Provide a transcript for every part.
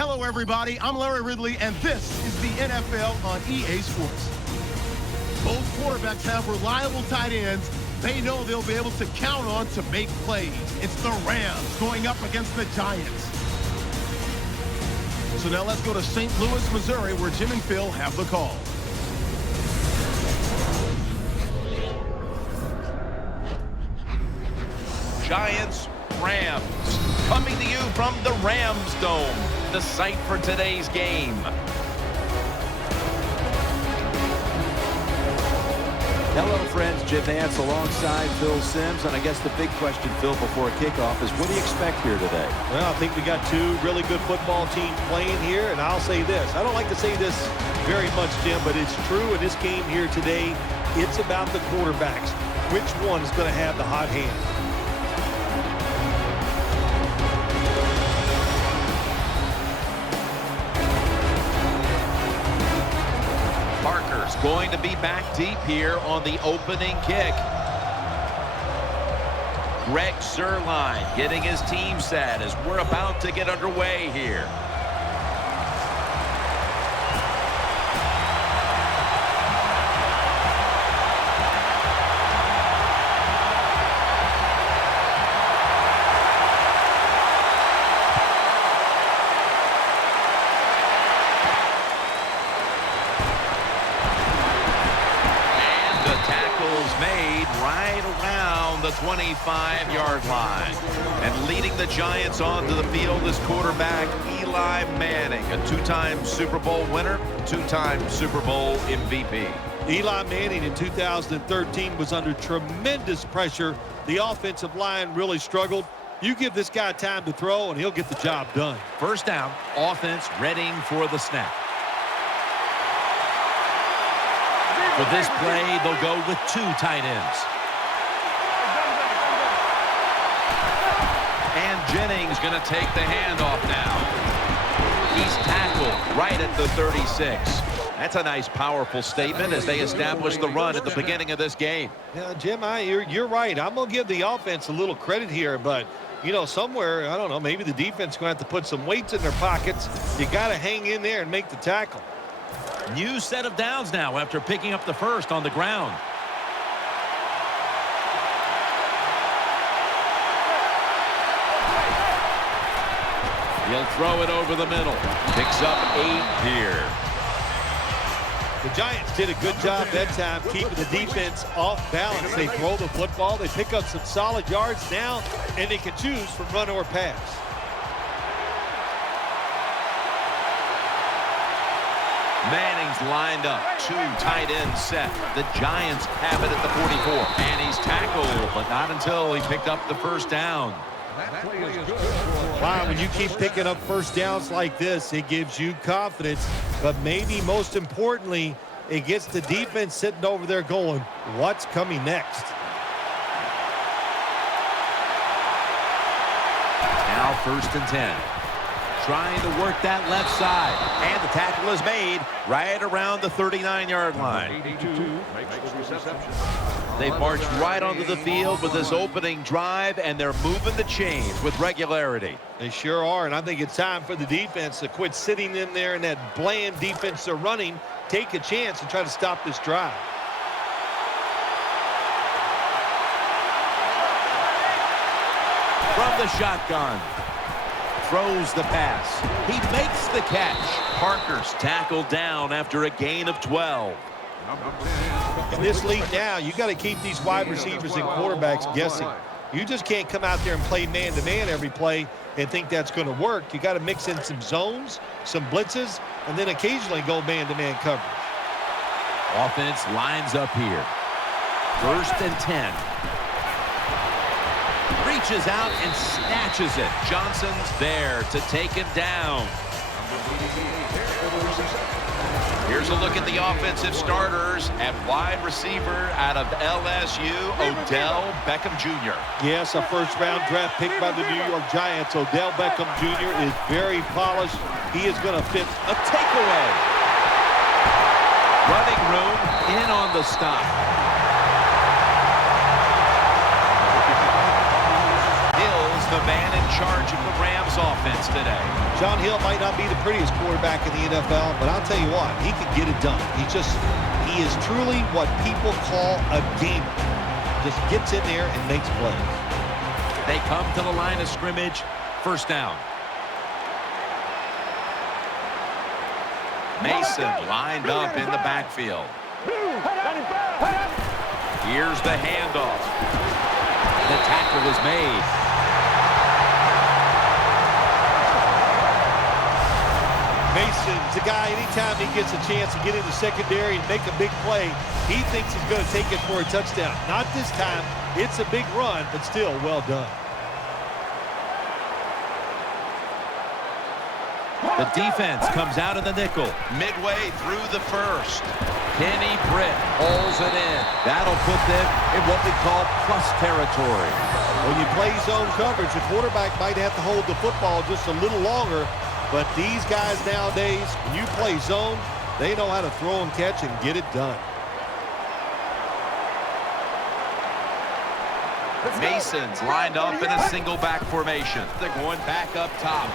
Hello, everybody. I'm Larry Ridley, and this is the NFL on EA Sports. Both quarterbacks have reliable tight ends they know they'll be able to count on to make plays. It's the Rams going up against the Giants. So now let's go to St. Louis, Missouri, where Jim and Phil have the call. Giants, Rams. Coming to you from the Rams Dome, the site for today's game. Hello, friends. Jim Nantz alongside Phil Simms. And I guess the big question, Phil, before kickoff is what do you expect here today? Well, I think we got two really good football teams playing here. And I'll say this. I don't like to say this very much, Jim, but it's true in this game here today. It's about the quarterbacks. Which one is going to have the hot hand? Going to be back deep here on the opening kick. Greg Zuerlein getting his team set as we're about to get underway here. Made right around the 25-yard line. And leading the Giants onto the field is quarterback Eli Manning, a two-time Super Bowl winner, two-time Super Bowl MVP. Eli Manning in 2013 was under tremendous pressure. The offensive line really struggled. You give this guy time to throw, and he'll get the job done. First down, offense readying for the snap. For this play, they'll go with two tight ends. And Jennings going to take the handoff now. He's tackled right at the 36. That's a nice, powerful statement as they establish the run at the beginning of this game. Yeah, Jim, you're right. I'm going to give the offense a little credit here, but, you know, somewhere, I don't know, maybe the defense is going to have to put some weights in their pockets. You got to hang in there and make the tackle. New set of downs now after picking up the first on the ground. He'll throw it over the middle. Picks up 8 here. The Giants did a good job that time keeping the defense off balance. They throw the football. They pick up some solid yards now, and they can choose from run or pass. Manning's lined up, two tight ends set. The Giants have it at the 44. And he's tackled, but not until he picked up the first down. Wow, when you keep picking up first downs like this, it gives you confidence. But maybe most importantly, it gets the defense sitting over there going, what's coming next? Now 1st and 10. Trying to work that left side. And the tackle is made right around the 39-yard line. They've marched right onto the field with this opening drive, and they're moving the chains with regularity. They sure are, and I think it's time for the defense to quit sitting in there in that bland defense they're running, take a chance and try to stop this drive. From the shotgun. Throws the pass. He makes the catch. Parker's tackled down after a gain of 12. In this league now, you got to keep these wide receivers and quarterbacks guessing. You just can't come out there and play man-to-man every play and think that's going to work. You got to mix in some zones, some blitzes, and then occasionally go man-to-man coverage. Offense lines up here. 1st and 10. Reaches out and snatches it. Johnson's there to take him down. Here's a look at the offensive starters. At wide receiver out of LSU, Odell Beckham Jr. Yes, a first-round draft pick by the New York Giants. Odell Beckham Jr. is very polished. He is going to fit a takeaway. Running room in on the stop. The man in charge of the Rams Rams offense today. John Hill might not be the prettiest quarterback in the NFL, but I'll tell you what, he can get it done. He is truly what people call a gamer. Just gets in there and makes plays. They come to the line of scrimmage. First down. Mason lined up in the backfield. Here's the handoff. The tackle is made. Mason's the guy, anytime he gets a chance to get in the secondary and make a big play, he thinks he's going to take it for a touchdown. Not this time. It's a big run, but still well done. The defense comes out in the nickel. Midway through the first. Kenny Britt pulls it in. That'll put them in what we call plus territory. When you play zone coverage, the quarterback might have to hold the football just a little longer, but these guys nowadays, when you play zone, they know how to throw and catch and get it done. Mason's lined up in a single back formation. They're going back up top.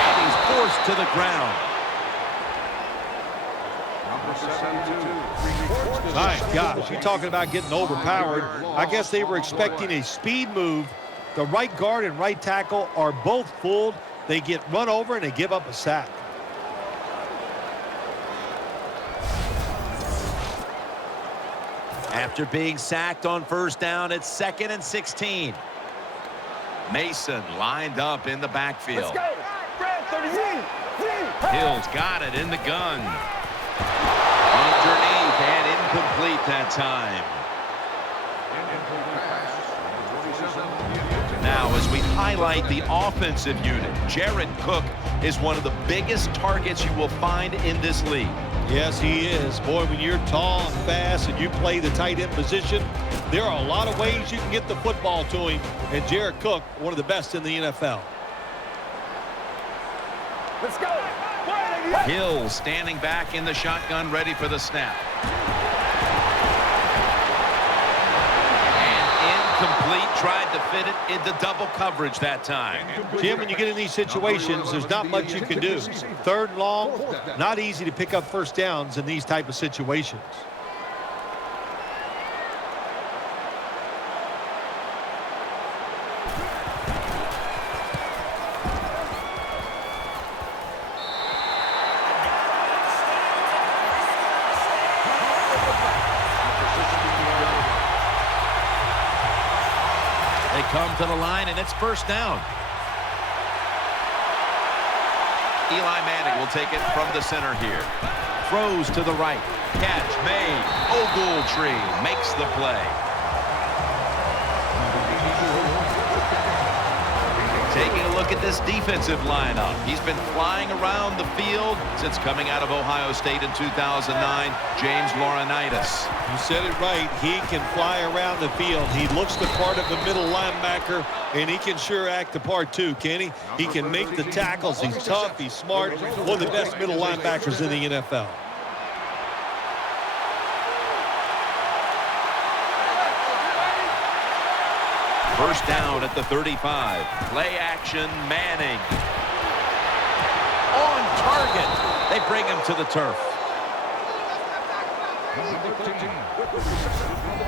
And he's forced to the ground. My gosh, you're talking about getting overpowered. I guess they were expecting a speed move. The right guard and right tackle are both fooled. They get run over and they give up a sack. After being sacked on first down, it's 2nd and 16. Mason lined up in the backfield. Hill's got it in the gun. Underneath and incomplete that time. Now, as we highlight the offensive unit, Jared Cook is one of the biggest targets you will find in this league. Yes, he is. Boy, when you're tall and fast and you play the tight end position, there are a lot of ways you can get the football to him. And Jared Cook, one of the best in the NFL. Let's go. Hill standing back in the shotgun, ready for the snap. Complete, tried to fit it into double coverage that time. Jim, when you get in these situations, there's not much you can do. 3rd and long, not easy to pick up first downs in these type of situations. Come to the line, and it's first down. Eli Manning will take it from the center here. Throws to the right. Catch made. Ogletree makes the play. Taking a look at this defensive lineup. He's been flying around the field since coming out of Ohio State in 2009. James Laurinaitis. You said it right. He can fly around the field. He looks the part of a middle linebacker, and he can sure act the part too, can he? He can make the tackles. He's tough. He's smart. One of the best middle linebackers in the NFL. First down at the 35. Play action, Manning. On target. They bring him to the turf.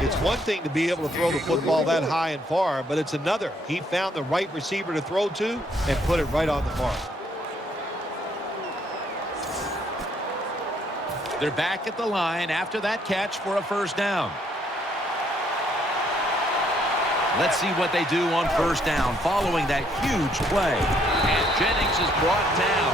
It's one thing to be able to throw the football that high and far, but it's another. He found the right receiver to throw to and put it right on the mark. They're back at the line after that catch for a first down. Let's see what they do on first down following that huge play. And Jennings is brought down.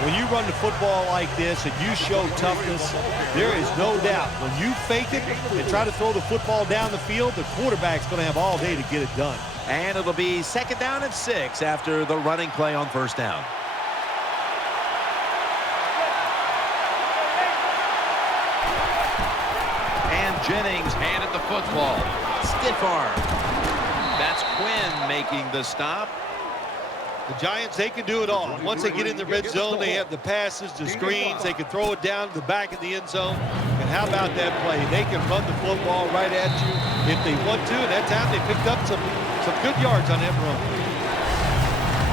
When you run the football like this and you show toughness, there is no doubt. When you fake it and try to throw the football down the field, the quarterback's going to have all day to get it done. And it'll be 2nd down and 6 after the running play on first down. And Jennings handed the football. Stiff arm. That's Quinn making the stop. The Giants, they can do it all. Once they get in the red zone, they have the passes, the screens. They can throw it down to the back of the end zone. And how about that play? They can run the football right at you if they want to. And that time they picked up some Some good yards on that run.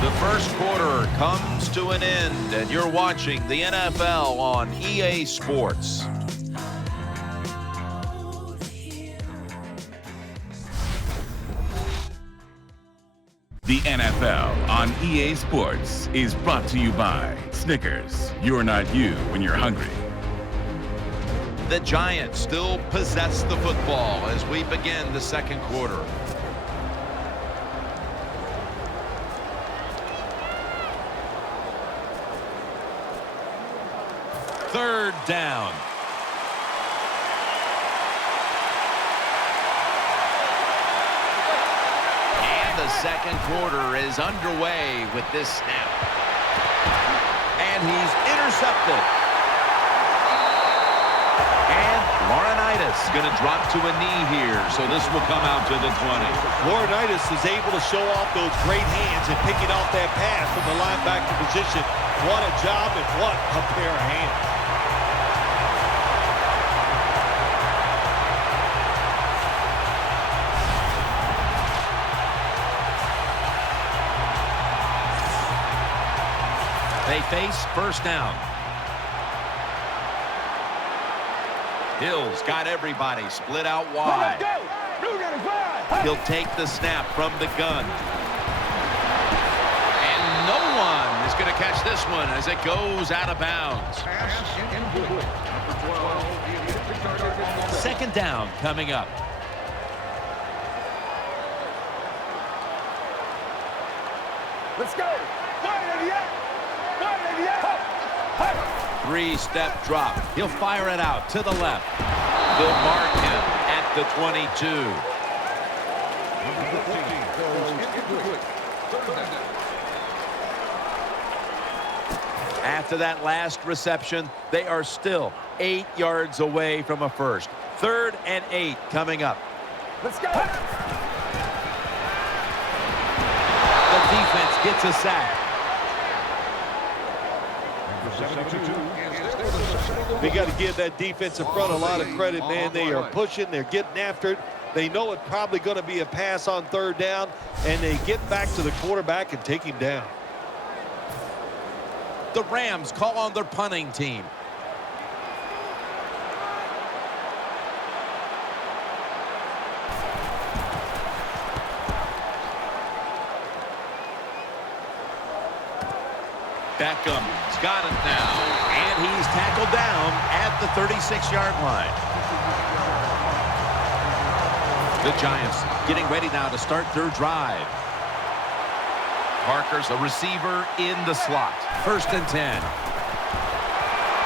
The first quarter comes to an end, and you're watching the NFL on EA Sports. The NFL on EA Sports is brought to you by Snickers. You're not you when you're hungry. The Giants still possess the football as we begin the second quarter. Third down. And the second quarter is underway with this snap. And he's intercepted. And Laurinaitis is going to drop to a knee here, so this will come out to the 20. Laurinaitis is able to show off those great hands and picking off that pass from the linebacker position. What a job and what a pair of hands. They face first down. Hill's got everybody split out wide. He'll take the snap from the gun. And no one is going to catch this one as it goes out of bounds. Second down coming up. Let's go. Three-step drop. He'll fire it out to the left. They'll mark him at the 22. After that last reception, they are still 8 yards away from a first. 3rd and 8 coming up. Let's go. The defense gets a sack. We got to give that defensive front a lot of credit, man. They are pushing. They're getting after it. They know it's probably going to be a pass on third down, and they get back to the quarterback and take him down. The Rams call on their punting team. Beckham's got it now, and he's tackled down at the 36-yard line. The Giants getting ready now to start their drive. Parker's a receiver in the slot. 1st and 10.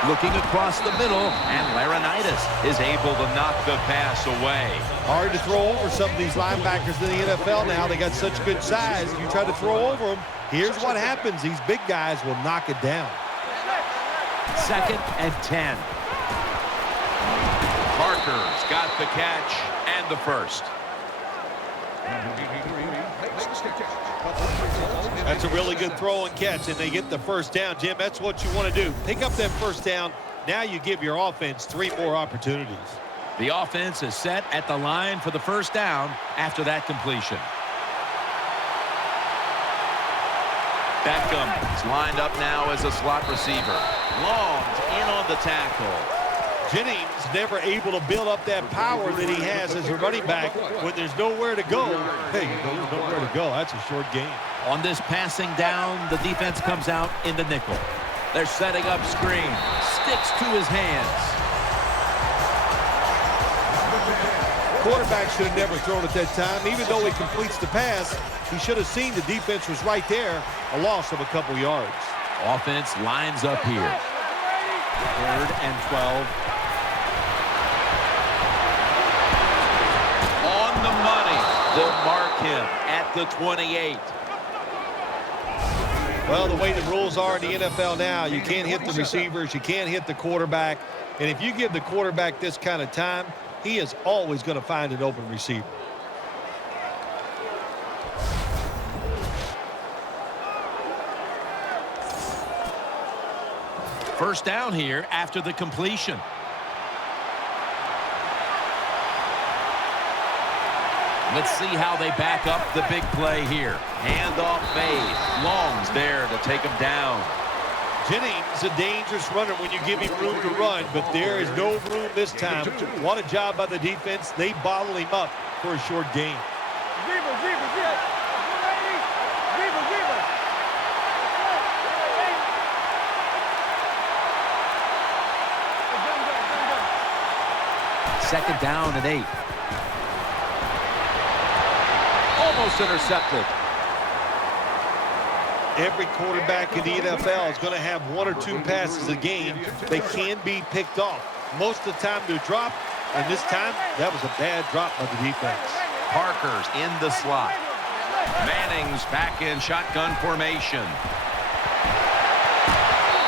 Looking across the middle, and Laurinaitis is able to knock the pass away. Hard to throw over some of these linebackers in the NFL now. They got such good size. You try to throw over them, here's what happens. These big guys will knock it down. 2nd and 10. Parker's got the catch and the first. That's a really good throw and catch, and they get the first down. Jim, that's what you want to do. Pick up that first down. Now you give your offense 3 more opportunities. The offense is set at the line for the first down after that completion. Beckham is lined up now as a slot receiver. Long's in on the tackle. Jennings never able to build up that power that he has as a running back. When there's nowhere to go, hey, there's nowhere to go. That's a short game. On this passing down, the defense comes out in the nickel. They're setting up screen. Sticks to his hands. Quarterback should have never thrown at that time. Even though he completes the pass, he should have seen the defense was right there. A loss of a couple yards. Offense lines up here. 3rd and 12. On the money. They'll mark him at the 28. Well, the way the rules are in the NFL now, you can't hit the receivers, you can't hit the quarterback. And if you give the quarterback this kind of time, he is always going to find an open receiver. First down here after the completion. Let's see how they back up the big play here. Handoff made. Long's there to take him down. Jennings is a dangerous runner when you give him room to run, but there is no room this time. What a job by the defense. They bottle him up for a short gain. Second down and 8. Almost intercepted. Every quarterback in the NFL is going to have 1 or 2 passes a game. They can be picked off. Most of the time they're dropped, and this time that was a bad drop by the defense. Parker's in the slot. Manning's back in shotgun formation.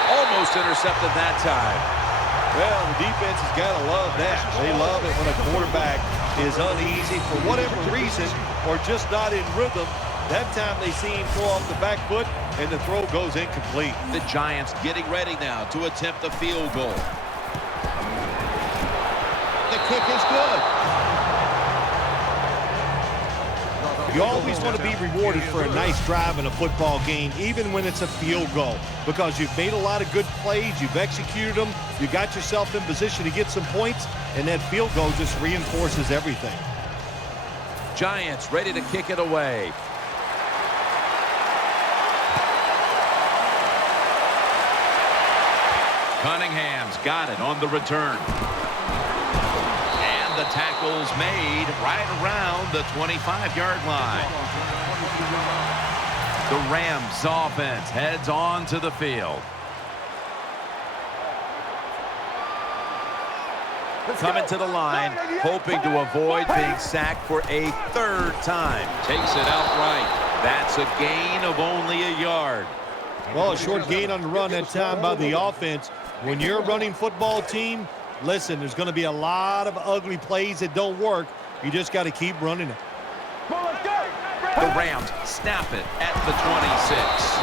Almost intercepted that time. Well, the defense has got to love that. They love it when a quarterback is uneasy for whatever reason or just not in rhythm. That time they see him throw off the back foot, and the throw goes incomplete. The Giants getting ready now to attempt a field goal. The kick is good. You always want to be rewarded for a nice drive in a football game, even when it's a field goal, because you've made a lot of good plays, you've executed them, you got yourself in position to get some points, and that field goal just reinforces everything. Giants ready to kick it away. Cunningham's got it on the return. And the tackle's made right around the 25-yard line. The Rams offense heads on to the field. Coming to the line, hoping to avoid being sacked for a 3rd time. Takes it outright. That's a gain of only a yard. Well, a short gain on the run that time by the offense. When you're a running football team, listen, there's going to be a lot of ugly plays that don't work. You just got to keep running it. The Rams snap it at the 26.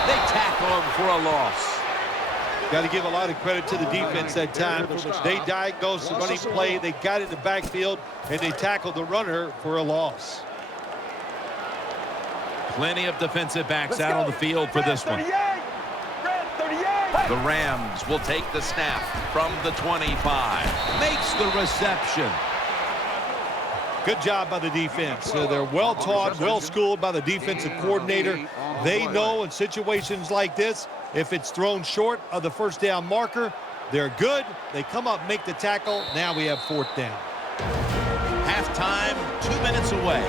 They tackle him for a loss. Got to give a lot of credit to the defense that time. They diagnosed the running play. They got in the backfield, and they tackled the runner for a loss. Plenty of defensive backs out on the field for this one. The Rams will take the snap from the 25. Makes the reception. Good job by the defense. They're well-taught, well-schooled by the defensive coordinator. They know in situations like this, if it's thrown short of the first down marker, they're good. They come up, make the tackle. Now we have 4th down. Halftime, 2 minutes away.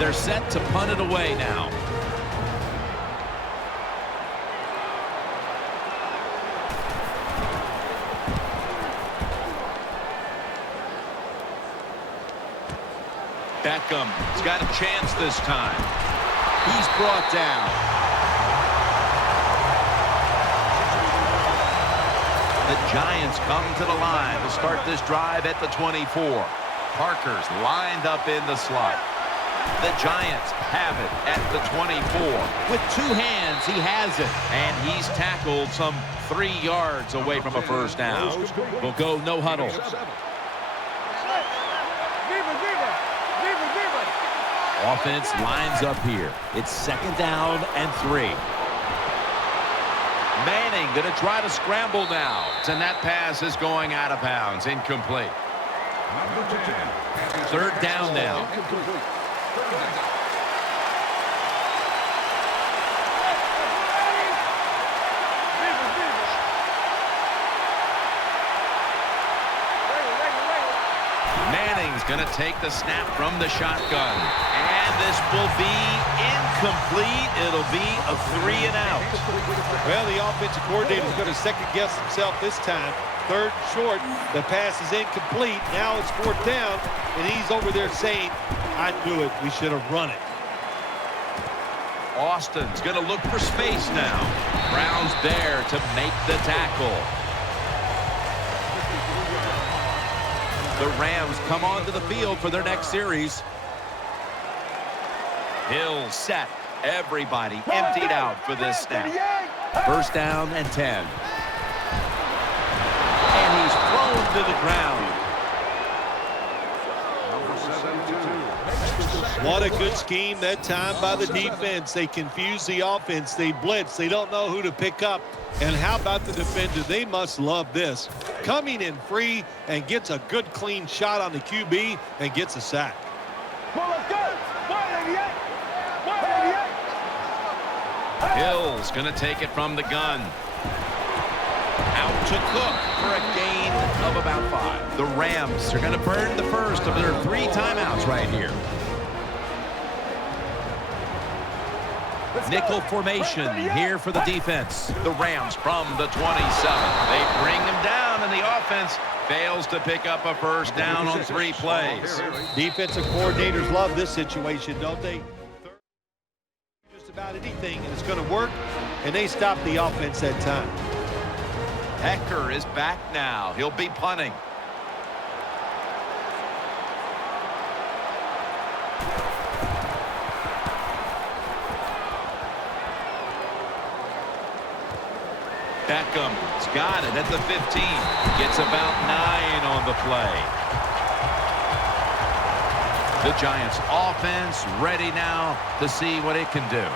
They're set to punt it away now. Beckham's got a chance this time. He's brought down. The Giants come to the line to start this drive at the 24. Parker's lined up in the slot. The Giants have it at the 24. With 2 hands, he has it. And he's tackled some 3 yards away from a first down. We'll go no huddle. Offense lines up here. It's 2nd down and 3. Manning going to try to scramble now. And that pass is going out of bounds. Incomplete. 3rd down now. Manning's going to take the snap from the shotgun. And this will be incomplete. It'll be a 3 and out. Well, the offensive coordinator is going to second-guess himself this time. 3rd short. The pass is incomplete. Now it's 4th down, and he's over there saying, I knew it. We should have run it. Austin's going to look for space now. Brown's there to make the tackle. The Rams come onto the field for their next series. Hill set. Everybody emptied out for this snap. 1st down and 10. And he's thrown to the ground. What a good scheme that time by the defense. They confuse the offense. They blitz. They don't know who to pick up. And how about the defender? They must love this. Coming in free and gets a good clean shot on the QB and gets a sack. Hill's going to take it from the gun. Out to Cook for a gain of about 5. The Rams are going to burn the first of their 3 timeouts right here. Nickel formation here for the defense. The Rams from the 27. They bring him down, and the offense fails to pick up a first down on 3 plays. Defensive coordinators love this situation, don't they? Just about anything, and it's going to work, and they stop the offense that time. Hecker is back now. He'll be punting. Beckham's got it at the 15. Gets about 9 on the play. The Giants offense ready now to see what it can do.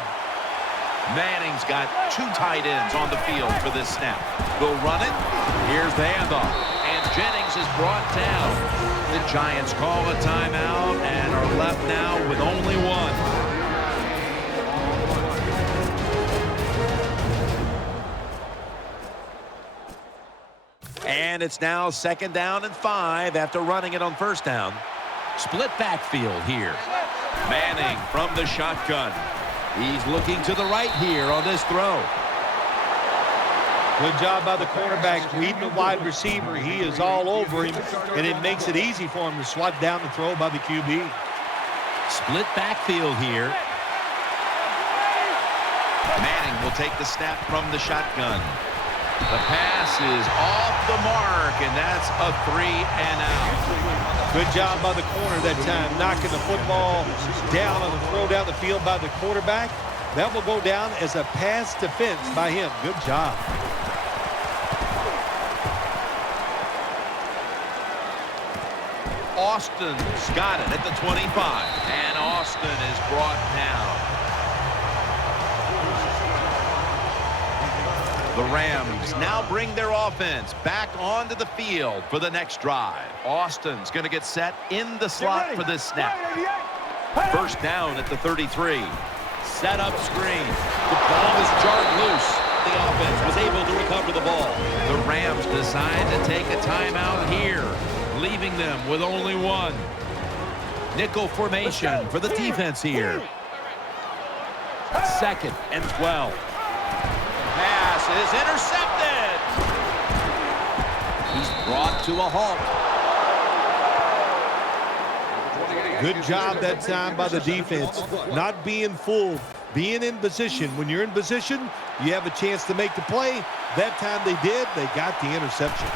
Manning's got 2 tight ends on the field for this snap. They'll run it. Here's the handoff. And Jennings is brought down. The Giants call a timeout and are left now with only 1. And it's now 2nd down and 5 after running it on 1st down. Split backfield here. Manning from the shotgun. He's looking to the right here on this throw. Good job by the cornerback reading the wide receiver. He is all over him, and it makes it easy for him to swat down the throw by the QB. Split backfield here. Manning will take the snap from the shotgun. The pass is off the mark, and that's a 3 and out. Good job by the corner that time, knocking the football down on the throw down the field by the quarterback. That will go down as a pass defense by him. Good job. Austin's got it at the 25, and Austin is brought down. The Rams now bring their offense back onto the field for the next drive. Austin's going to get set in the slot for this snap. 1st down at the 33. Set up screen. The ball is jarred loose. The offense was able to recover the ball. The Rams decide to take a timeout here, leaving them with only 1. Nickel formation for the defense here. 2nd and 12. Pass is intercepted. He's brought to a halt. Good job that time by the defense. Not being fooled, being in position. When you're in position, you have a chance to make the play. That time they did. They got the interception.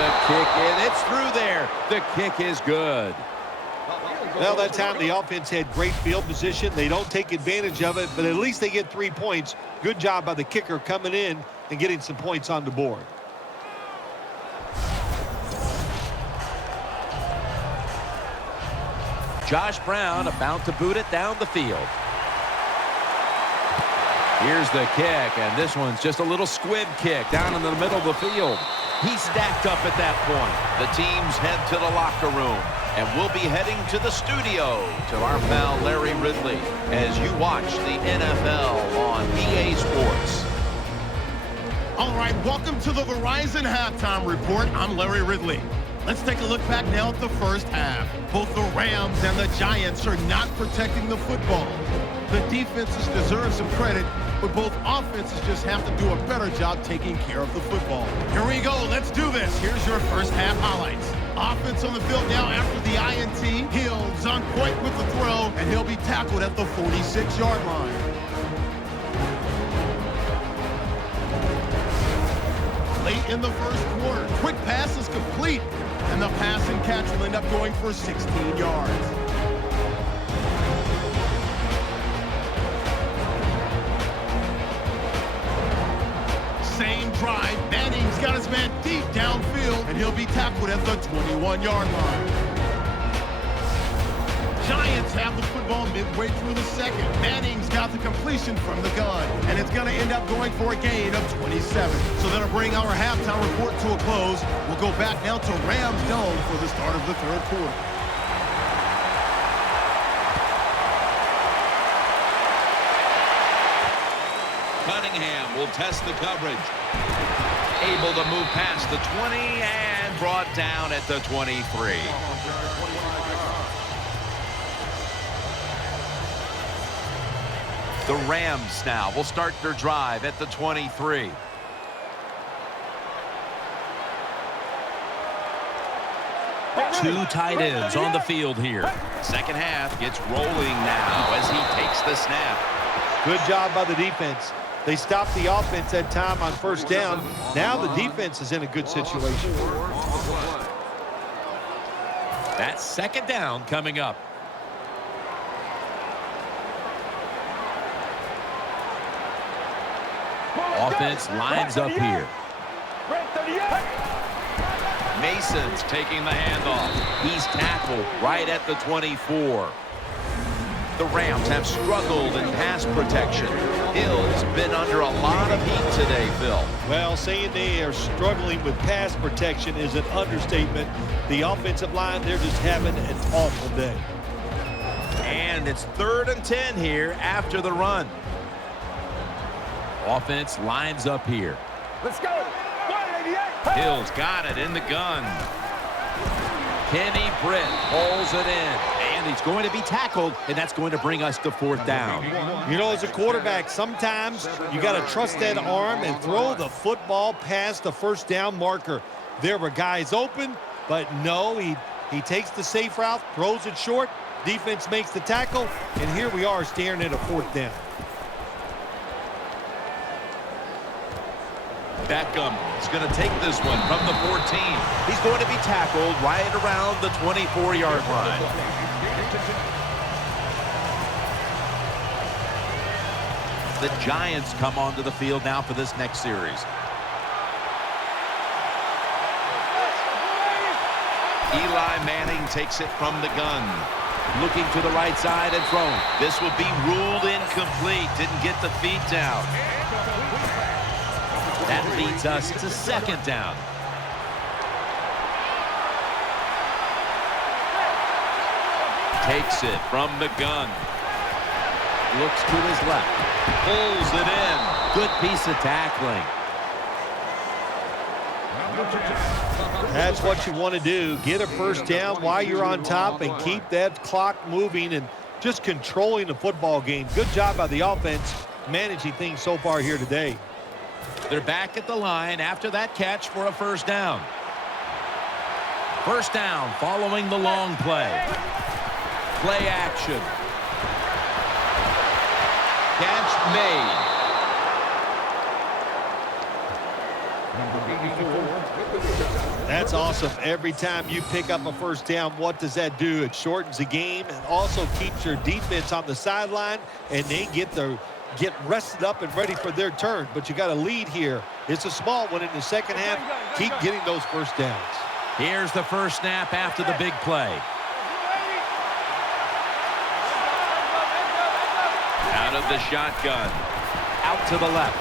The kick in. It's through there. The kick is good. Well, that time the offense had great field position. They don't take advantage of it, but at least they get 3 points. Good job by the kicker coming in and getting some points on the board. Josh Brown about to boot it down the field. Here's the kick, and this one's just a little squib kick down in the middle of the field. He's stacked up at that point. The teams head to the locker room, and we'll be heading to the studio to our pal Larry Ridley as you watch the NFL on EA Sports. All right, welcome to the Verizon Halftime Report. I'm Larry Ridley. Let's take a look back now at the first half. Both the Rams and the Giants are not protecting the football. The defenses deserve some credit, but both offenses just have to do a better job taking care of the football. Here we go. Let's do this. Here's your first half highlights. Offense on the field now after the INT. Hill's on point with the throw, and he'll be tackled at the 46-yard line. Late in the first quarter, quick pass is complete, and the pass and catch will end up going for 16 yards. Same drive, Manning's got his man deep downfield, and he'll be tackled at the 21-yard line. Giants have the football midway through the second. Manning's got the completion from the gun, and it's going to end up going for a gain of 27. So that'll bring our halftime report to a close. We'll go back now to Rams Dome for the start of the third quarter. Cunningham will test the coverage. Able to move past the 20 and brought down at the 23. The Rams now will start their drive at the 23. Two tight ends on the field here. Second half gets rolling now as he takes the snap. Good job by the defense. They stopped the offense that time on first down. Now the defense is in a good situation. That's second down coming up. Offense lines up here. Mason's taking the handoff. He's tackled right at the 24. The Rams have struggled in pass protection. Hill's been under a lot of heat today, Phil. Well, saying they are struggling with pass protection is an understatement. The offensive line, they're just having an awful day. And it's 3rd and 10 here after the run. Offense lines up here. Let's go. 188. Hill's got it in the gun. Kenny Britt pulls it in. And he's going to be tackled, and that's going to bring us to 4th down. You know, as a quarterback, sometimes you got to trust that arm and throw the football past the first down marker. There were guys open, but no, he takes the safe route, throws it short. Defense makes the tackle, and here we are staring at a 4th down. Beckham is going to take this one from the 14. He's going to be tackled right around the 24-yard line. The Giants come onto the field now for this next series. Eli Manning takes it from the gun. Looking to the right side and throwing. This will be ruled incomplete. Didn't get the feet down. That leads us to 2nd down. Takes it from the gun. Looks to his left. Pulls it in. Good piece of tackling. That's what you want to do. Get a first down while you're on top and keep that clock moving and just controlling the football game. Good job by the offense managing things so far here today. They're back at the line after that catch for a first down. First down following the long play. Play action. Catch made. That's awesome. Every time you pick up a first down, what does that do? It shortens the game and also keeps your defense on the sideline, and they get rested up and ready for their turn. But you got a lead here. It's a small one in the second half. Keep getting those first downs. Here's the first snap after the big play. Out of the shotgun. Out to the left.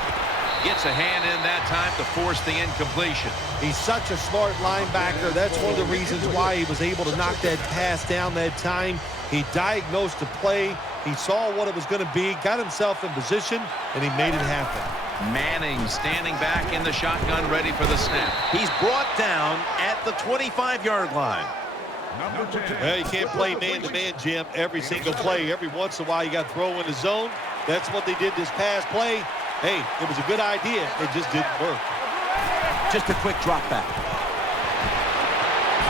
Gets a hand in that time to force the incompletion. He's such a smart linebacker. That's one of the reasons why he was able to knock that pass down that time. He diagnosed the play. He saw what it was going to be, got himself in position, and he made it happen. Manning standing back in the shotgun, ready for the snap. He's brought down at the 25-yard line. Well, you can't play man-to-man, Jim, every single play. Every once in a while, you got to throw in the zone. That's what they did this past play. Hey, it was a good idea. It just didn't work. Just a quick drop back.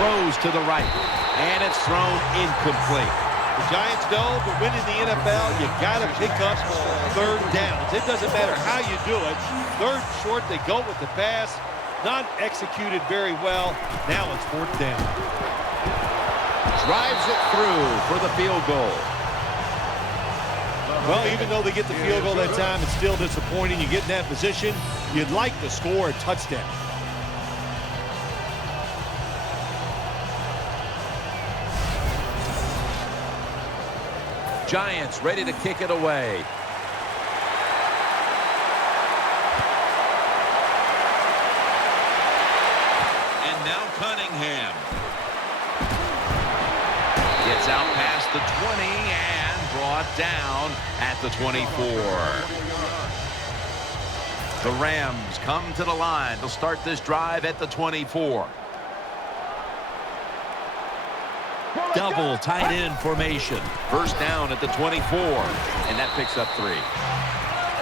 Throws to the right, and it's thrown incomplete. The Giants know to win in the NFL, you got to pick up third downs. It doesn't matter how you do it. Third short, they go with the pass. Not executed very well. Now it's 4th down. Drives it through for the field goal. Well, even though they get the field goal that time, it's still disappointing. You get in that position, you'd like to score a touchdown. Giants ready to kick it away. And now Cunningham. Gets out past the 20 and brought down at the 24. The Rams come to the line to start this drive at the 24. Double tight end formation. First down at the 24, and that picks up 3.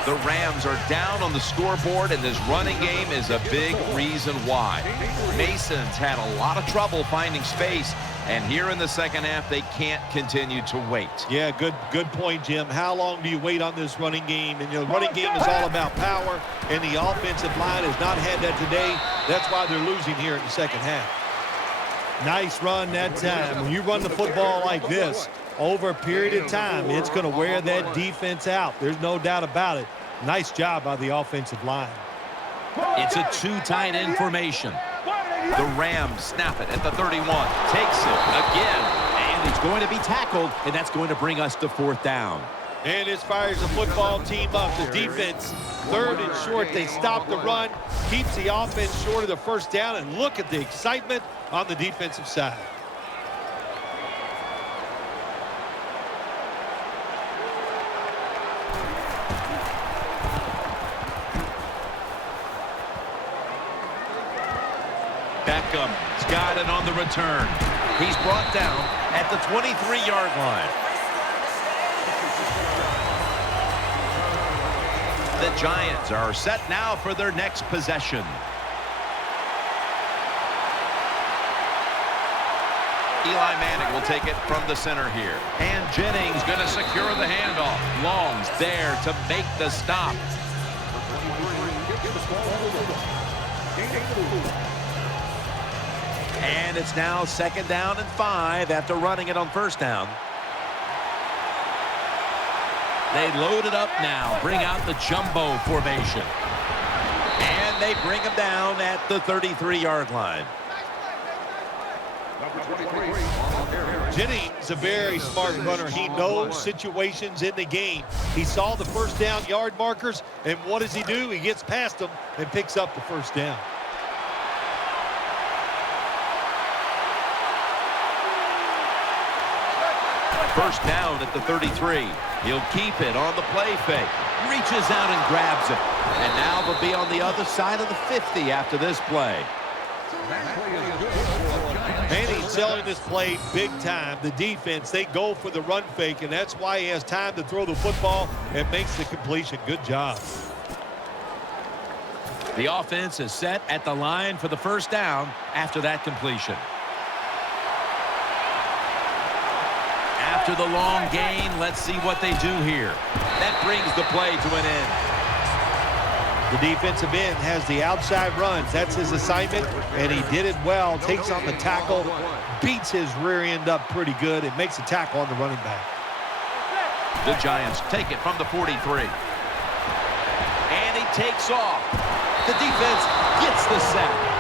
The Rams are down on the scoreboard, and this running game is a big reason why. Mason's had a lot of trouble finding space, and here in the second half, they can't continue to wait. Yeah, good point, Jim. How long do you wait on this running game? And the running game is all about power, and the offensive line has not had that today. That's why they're losing here in the second half. Nice run that time. When you run the football like this, over a period of time, it's going to wear that defense out. There's no doubt about it. Nice job by the offensive line. It's a 2 tight end formation. The Rams snap it at the 31. Takes it again. And he's going to be tackled, and that's going to bring us to 4th down. And this fires the football team up. The defense, 3rd and short. They stop the run, keeps the offense short of the first down, and look at the excitement on the defensive side. Beckham's got it on the return. He's brought down at the 23-yard line. The Giants are set now for their next possession. Eli Manning will take it from the center here. And Jennings going to secure the handoff. Long's there to make the stop. And it's now 2nd down and 5 after running it on 1st down. They load it up now, bring out the jumbo formation. And they bring him down at the 33-yard line. Jennings, a very smart runner. He knows situations in the game. He saw the first down yard markers, and what does he do? He gets past them and picks up the first down. First down at the 33. He'll keep it on the play fake. Reaches out and grabs it. And now they'll be on the other side of the 50 after this play. Manning selling this play big time. The defense, they go for the run fake, and that's why he has time to throw the football and makes the completion. Good job. The offense is set at the line for the first down after that completion. After the long gain, let's see what they do here. That brings the play to an end. The defensive end has the outside runs. That's his assignment, and he did it well. Takes on the tackle, beats his rear end up pretty good, and makes a tackle on the running back. The Giants take it from the 43. And he takes off. The defense gets the sack.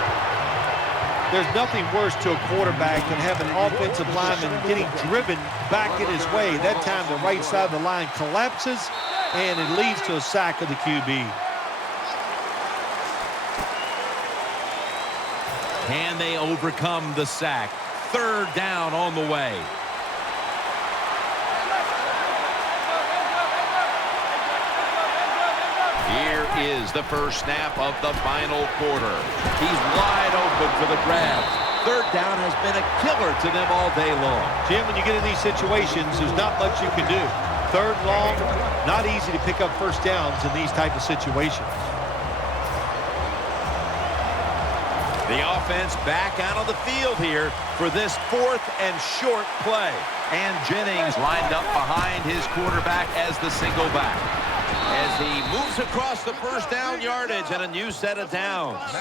There's nothing worse to a quarterback than having an offensive lineman getting driven back in his way. That time the right side of the line collapses, and it leads to a sack of the QB. Can they overcome the sack? 3rd down on the way. Here is the first snap of the final quarter. He's wide open for the grab. 3rd down has been a killer to them all day long. Jim, when you get in these situations, there's not much you can do. 3rd and long, not easy to pick up first downs in these type of situations. The offense back out on the field here for this 4th and short play. And Jennings lined up behind his quarterback as the single back, as he moves across the first down yardage and a new set of downs.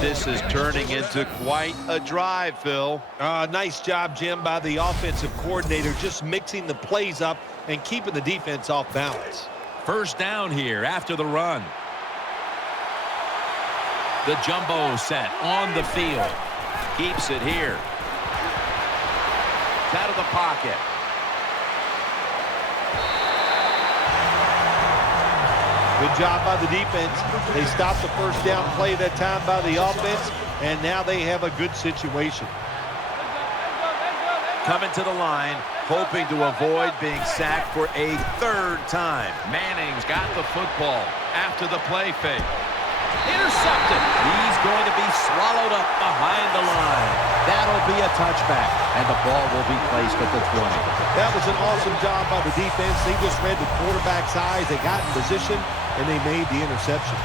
This is turning into quite a drive, Phil. Nice job, Jim, by the offensive coordinator, just mixing the plays up and keeping the defense off balance. First down here after the run. The jumbo set on the field. Keeps it here. Out of the pocket. Good job by the defense. They stopped the first down play that time by the offense, and now they have a good situation. Coming to the line, hoping to avoid being sacked for a third time. Manning's got the football after the play fake. Intercepted. He's going to be swallowed up behind the line. That'll be a touchback, and the ball will be placed at the 20. That was an awesome job by the defense. They just read the quarterback's eyes. They got in position, and they made the interception.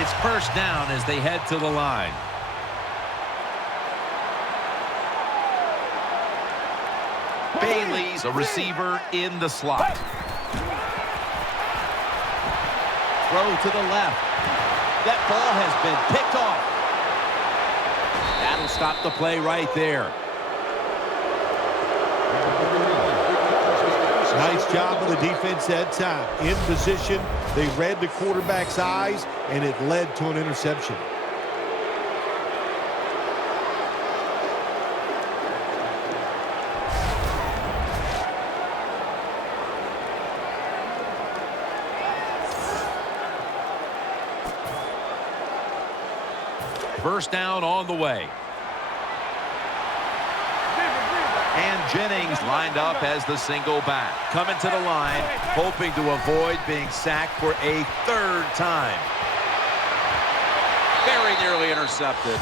It's first down as they head to the line. Bailey's a receiver in the slot. Throw to the left. That ball has been picked off. That'll stop the play right there. Nice job of the defense that time. In position, they read the quarterback's eyes, and it led to an interception. First down on the way. And Jennings lined up as the single back. Coming to the line, hoping to avoid being sacked for a third time. Very nearly intercepted.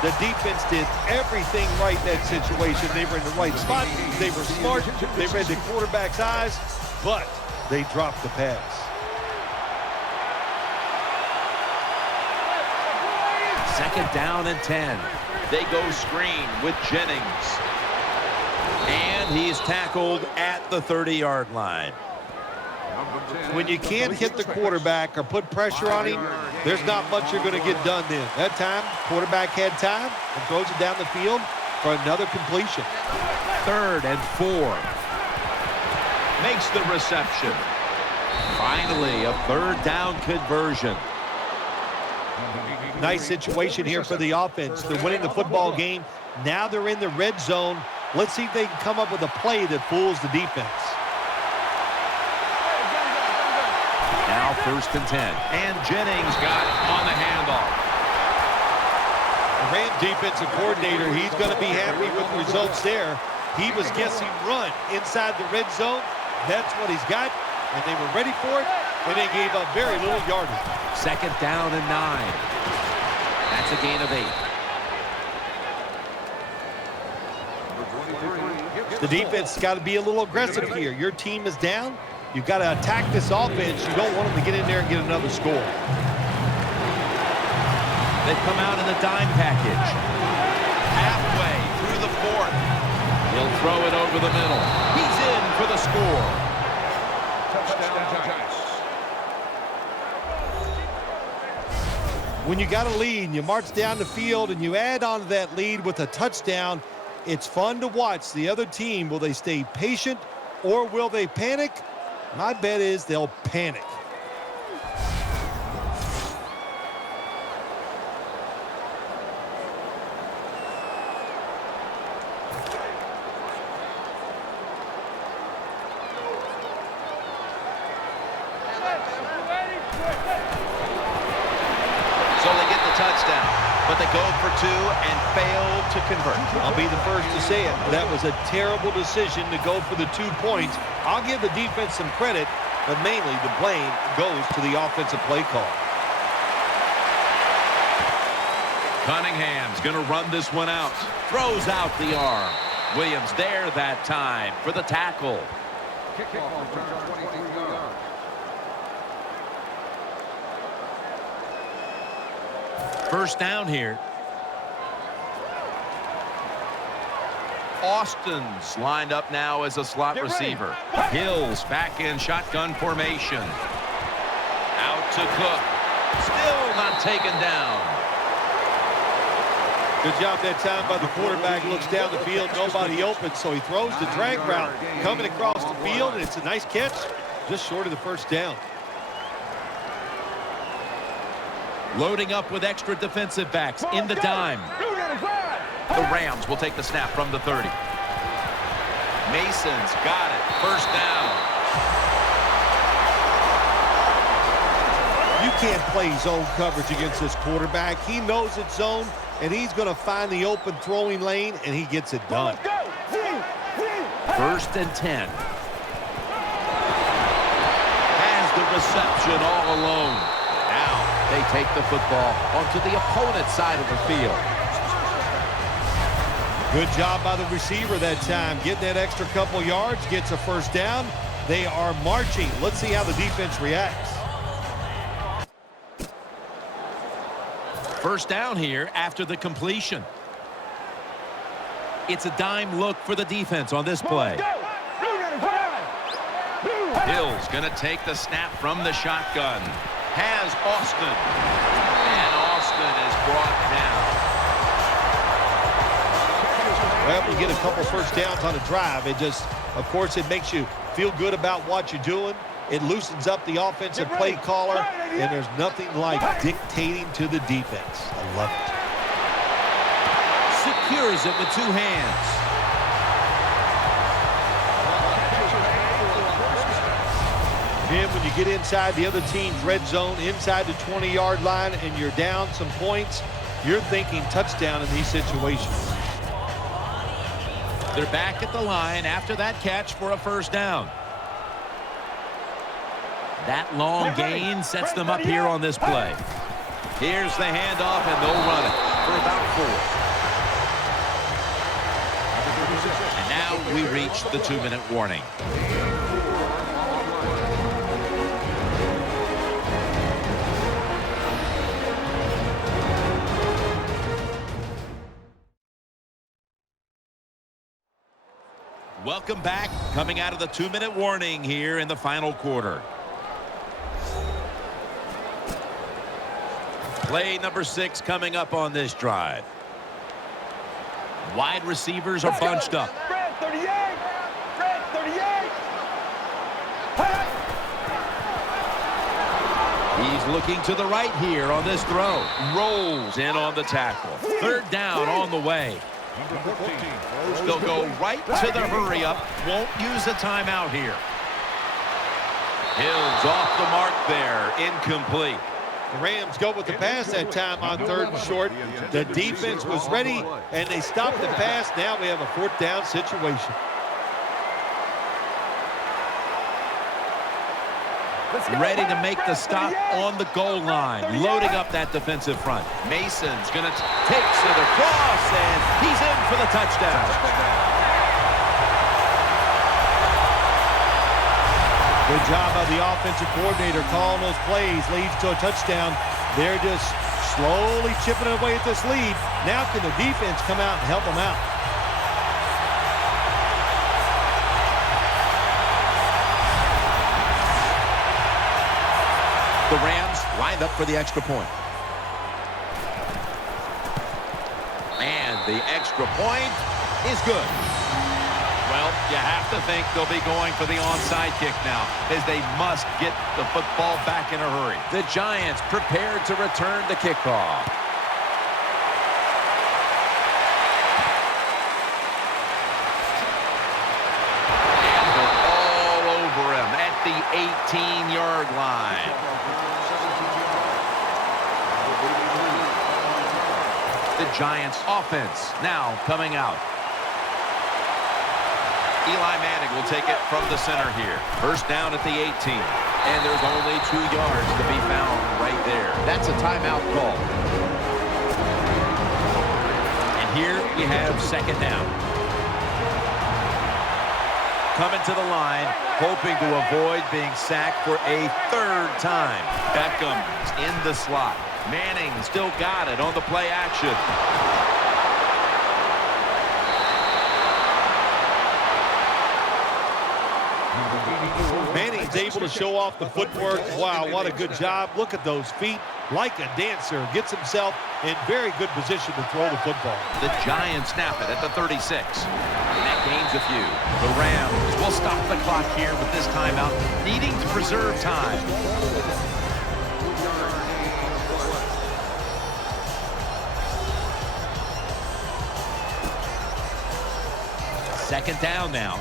The defense did everything right in that situation. They were in the right spot. They were smart. They read the quarterback's eyes, but they dropped the pass. Second down and 10. They go screen with Jennings. And he's tackled at the 30-yard line. When you can't hit the quarterback or put pressure on him, there's not much you're going to get done then. That time, quarterback had time and throws it down the field for another completion. 3rd and 4. Makes the reception. Finally, a third down conversion. Nice situation here for the offense. They're winning the football game. Now they're in the red zone. Let's see if they can come up with a play that fools the defense. Now 1st and 10. And Jennings got it on the handoff. The Ram defensive coordinator, he's going to be happy with the results there. He was guessing run inside the red zone. That's what he's got, and they were ready for it, and they gave up very little yardage. 2nd down and 9. That's a gain of 8. The defense has got to be a little aggressive here. Your team is down. You've got to attack this offense. You don't want them to get in there and get another score. They've come out in the dime package. Halfway through the 4th. He'll throw it over the middle. He's in for the score. Touchdown, Giants. When you got a lead and you march down the field and you add on to that lead with a touchdown, it's fun to watch the other team. Will they stay patient or will they panic? My bet is they'll panic. So they get the touchdown, but they go for 2 and fail to convert. I'll be the first to say it. That was a terrible decision to go for the 2 points. I'll give the defense some credit, but mainly the blame goes to the offensive play call. Cunningham's going to run this one out. Throws out the arm. Williams there that time for the tackle. Kickoff return 23 yards. First down here. Austin's lined up now as a slot receiver. Hill's back in shotgun formation. Out to Cook. Still not taken down. Good job that time by the quarterback. Looks down the field, nobody open, so he throws the drag route. Coming across the field, and it's a nice catch, just short of the first down. Loading up with extra defensive backs in the dime. The Rams will take the snap from the 30. Mason's got it. First down. You can't play zone coverage against this quarterback. He knows it's zone, and he's going to find the open throwing lane, and he gets it done. First and 10. Has the reception all alone. Now they take the football onto the opponent's side of the field. Good job by the receiver that time. Getting that extra couple yards, gets a first down. They are marching. Let's see how the defense reacts. First down here after the completion. It's a dime look for the defense on this play. Hill's going to take the snap from the shotgun. Has Austin. And Austin is brought down. Well, you get a couple first downs on a drive. It just, of course, it makes you feel good about what you're doing. It loosens up the offensive play caller, and there's nothing like dictating to the defense. I love it. Secures it with two hands. Jim, when you get inside the other team's red zone, inside the 20-yard line, and you're down some points, you're thinking touchdown in these situations. They're back at the line after that catch for a first down. That long gain sets them up here on this play. Here's the handoff, and they'll run it for about 4. And now we reach the 2-minute warning. Welcome back, coming out of the 2-minute warning here in the final quarter. Play number 6 coming up on this drive. Wide receivers are bunched up. Red 38! Red 38! He's looking to the right here on this throw. Rolls in on the tackle. Third down on the way. Number 14. They'll go right to the hurry up. Won't use a timeout here. Hill's off the mark there. Incomplete. The Rams go with the pass that time on 3rd and short. The defense was ready, and they stopped the pass. Now we have a 4th down situation. Ready to make the stop on the goal line. Loading up that defensive front. Mason's going to takes it across, and he's in for the touchdown. Good job by the offensive coordinator calling those plays. Leads to a touchdown. They're just slowly chipping away at this lead. Now can the defense come out and help them out? The Rams lined up for the extra point. And the extra point is good. Well, you have to think they'll be going for the onside kick now, as they must get the football back in a hurry. The Giants prepared to return the kickoff. And they're all over him at the 18-yard line. The Giants offense now coming out. Eli Manning will take it from the center here. First down at the 18. And there's only 2 yards to be found right there. That's a timeout call. And here we have 2nd down. Coming to the line, hoping to avoid being sacked for a 3rd time. Beckham in the slot. Manning still got it on the play action. Manning's able to show off the footwork. Wow, what a good job. Look at those feet. Like a dancer. Gets himself in very good position to throw the football. The Giants snap it at the 36. And that gains a few. The Rams will stop the clock here with this timeout, needing to preserve time. Second down now.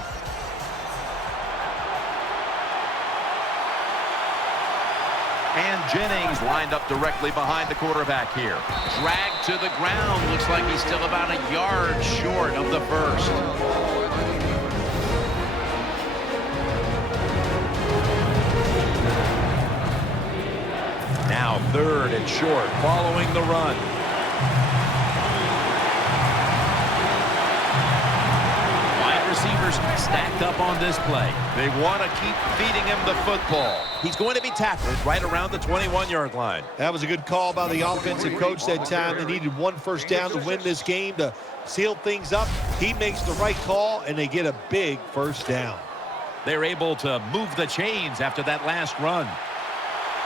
And Jennings lined up directly behind the quarterback here. Dragged to the ground. Looks like he's still about a yard short of the first. Now 3rd and short following the run. Wide receivers stacked up on this play. They want to keep feeding him the football. He's going to be tackled right around the 21-yard line. That was a good call by the offensive coach that time. They needed 1 first down to win this game to seal things up. He makes the right call, and they get a big first down. They're able to move the chains after that last run.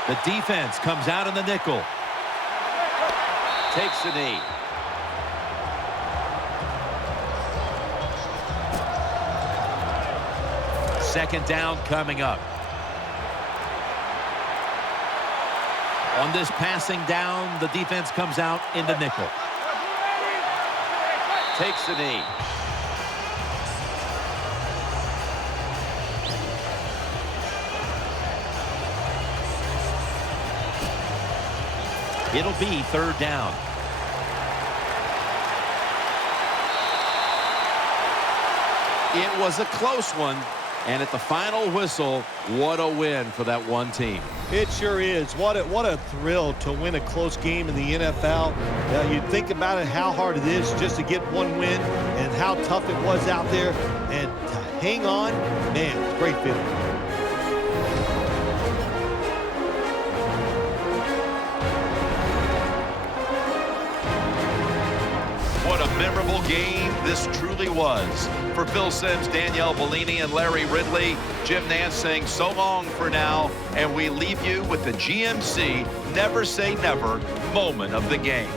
The defense comes out in the nickel. Takes the knee. Second down coming up. On this passing down, the defense comes out in the nickel. Takes the knee. It'll be 3rd down. It was a close one, and at the final whistle, what a win for that one team. It sure is. What a thrill to win a close game in the NFL. You think about it, how hard it is just to get one win and how tough it was out there. And to hang on, man, it's a great feeling. What a memorable game this truly was. For Phil Simms, Danielle Bellini, and Larry Ridley, Jim Nance saying so long for now, and we leave you with the GMC Never Say Never moment of the game.